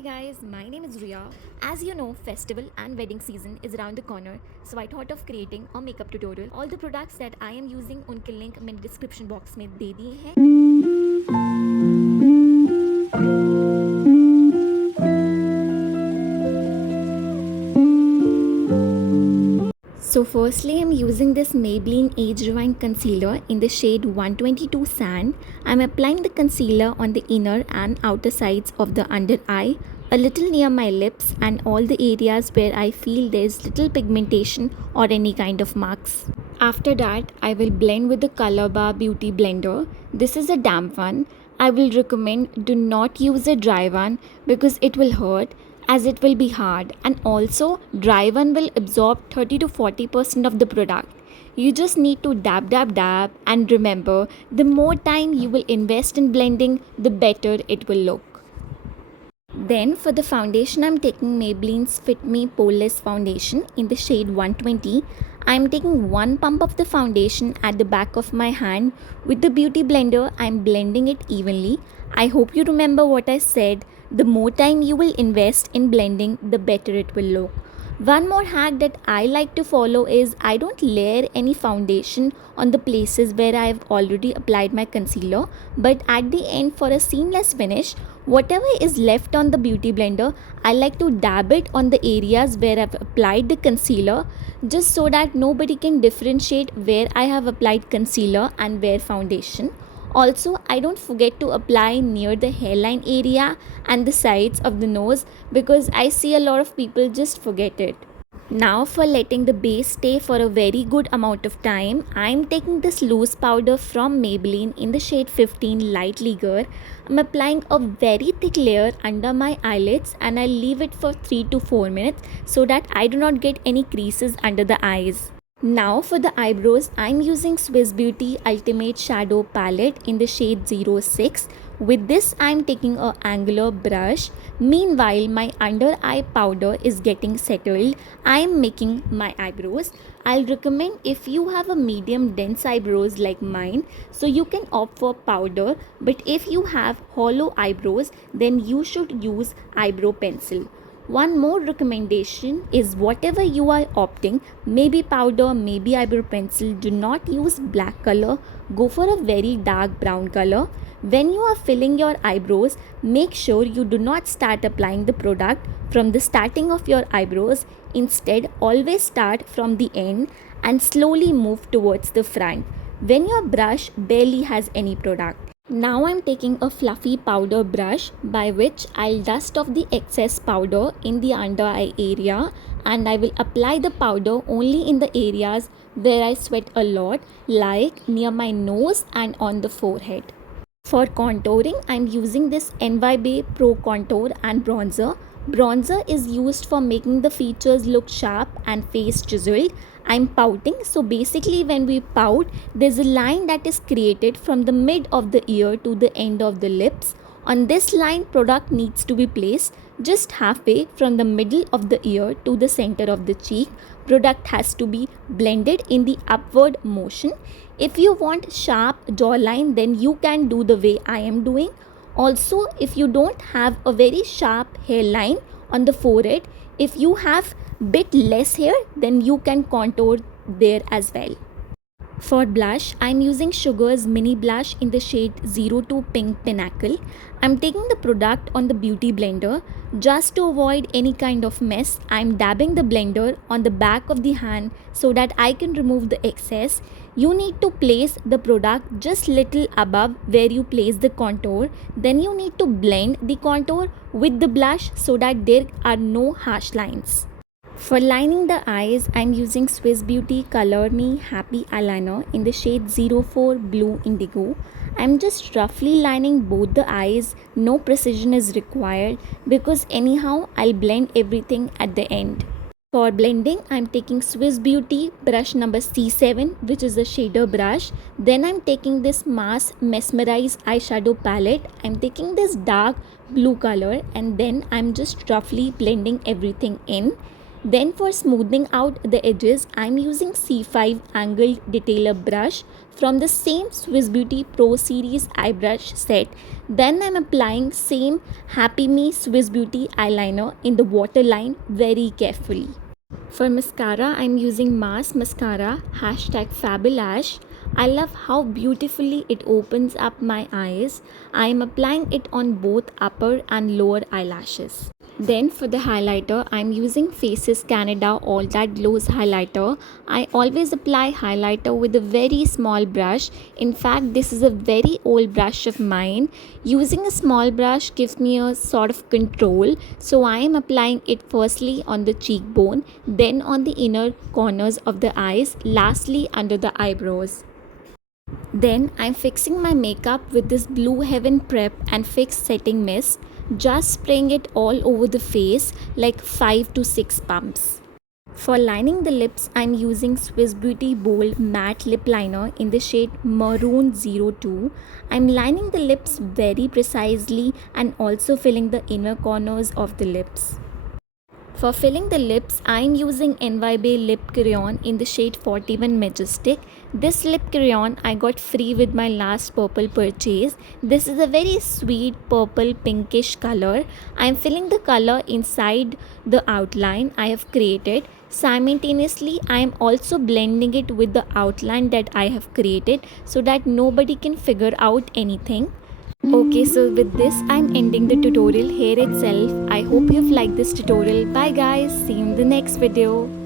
Hi guys, my name is Ria. As you know, festival and wedding season is around the corner, so I thought of creating a makeup tutorial. All the products that I am using उनके link मैंने description box में दे दिए हैं. So firstly, I'm using this Maybelline Age Rewind Concealer in the shade 122 Sand. I'm applying the concealer on the inner and outer sides of the under eye, a little near my lips and all the areas where I feel there's little pigmentation or any kind of marks. After that, I will blend with the Color Bar Beauty Blender. This is a damp one. I will recommend do not use a dry one because it will hurt as it will be hard, and also dry one will absorb 30 to 40% of the product. You just need to dab, and remember, the more time you will invest in blending, the better it will look. Then for the foundation, I'm taking Maybelline's Fit Me Poreless Foundation in the shade 120. I'm taking one pump of the foundation at the back of my hand. With the beauty blender, I'm blending it evenly. I hope you remember what I said. The more time you will invest in blending, the better it will look. One more hack that I like to follow is I don't layer any foundation on the places where I have already applied my concealer, but at the end, for a seamless finish, whatever is left on the beauty blender, I like to dab it on the areas where I've applied the concealer, just so that nobody can differentiate where I have applied concealer and where foundation. Also, I don't forget to apply near the hairline area and the sides of the nose because I see a lot of people just forget it. Now for letting the base stay for a very good amount of time, I am taking this loose powder from Maybelline in the shade 15 Light Leaguer. I am applying a very thick layer under my eyelids and I leave it for 3 to 4 minutes so that I do not get any creases under the eyes. Now for the eyebrows, I'm using Swiss Beauty Ultimate Shadow Palette in the shade 06. With this, I'm taking a angular brush. Meanwhile, my under eye powder is getting settled. I'm making my eyebrows. I'll recommend if you have a medium dense eyebrows like mine, so you can opt for powder. But if you have hollow eyebrows, then you should use eyebrow pencil. One more recommendation is whatever you are opting, maybe powder, maybe eyebrow pencil, do not use black color, go for a very dark brown color. When you are filling your eyebrows, make sure you do not start applying the product from the starting of your eyebrows. Instead, always start from the end and slowly move towards the front when your brush barely has any product. Now I'm taking a fluffy powder brush by which I'll dust off the excess powder in the under eye area, and I will apply the powder only in the areas where I sweat a lot, like near my nose and on the forehead. For contouring, I'm using this NYBay Pro Contour and Bronzer. Bronzer is used for making the features look sharp and face chiseled. I'm pouting, so basically when we pout, there's a line that is created from the mid of the ear to the end of the lips. On this line, product needs to be placed just halfway from the middle of the ear to the center of the cheek. Product has to be blended in the upward motion. If you want sharp jawline, then you can do the way I am doing. Also, if you don't have a very sharp hairline on the forehead, if you have bit less hair, then you can contour there as well. For blush, I'm using Sugar's Mini Blush in the shade 02 Pink Pinnacle. I'm taking the product on the beauty blender. Just to avoid any kind of mess, I'm dabbing the blender on the back of the hand so that I can remove the excess. You need to place the product just little above where you place the contour. Then you need to blend the contour with the blush so that there are no harsh lines. For lining the eyes, I'm using Swiss Beauty Color Me Happy Eyeliner in the shade 04 Blue Indigo. I'm just roughly lining both the eyes. No precision is required because anyhow I'll blend everything at the end. For blending, I'm taking Swiss Beauty brush number C7, which is a shader brush. Then I'm taking this Mars Mesmerize eyeshadow palette. I'm taking this dark blue color and then I'm just roughly blending everything in. Then for smoothing out the edges, I'm using C5 angled detailer brush from the same Swiss Beauty Pro Series eye brush set. Then I'm applying same Happy Me Swiss Beauty eyeliner in the waterline very carefully. For mascara, I'm using Mars Mascara #Fabulash. I love how beautifully it opens up my eyes. I am applying it on both upper and lower eyelashes. Then for the highlighter, I'm using Faces Canada All That Glows highlighter. I always apply highlighter with a very small brush. In fact, this is a very old brush of mine. Using a small brush gives me a sort of control. So I am applying it firstly on the cheekbone, then on the inner corners of the eyes, lastly under the eyebrows. Then I'm fixing my makeup with this Blue Heaven Prep and Fix Setting Mist, just spraying it all over the face like 5 to 6 pumps. For lining the lips, I'm using Swiss Beauty Bold Matte Lip Liner in the shade Maroon 02. I'm lining the lips very precisely and also filling the inner corners of the lips. For filling the lips, I am using NYB Lip Crayon in the shade 41 Majestic. This lip crayon I got free with my last purple purchase. This is a very sweet purple pinkish color. I am filling the color inside the outline I have created. Simultaneously, I am also blending it with the outline that I have created so that nobody can figure out anything. Okay, so with this I'm ending the tutorial here itself. I hope you've liked this tutorial. Bye guys, see you in the next video.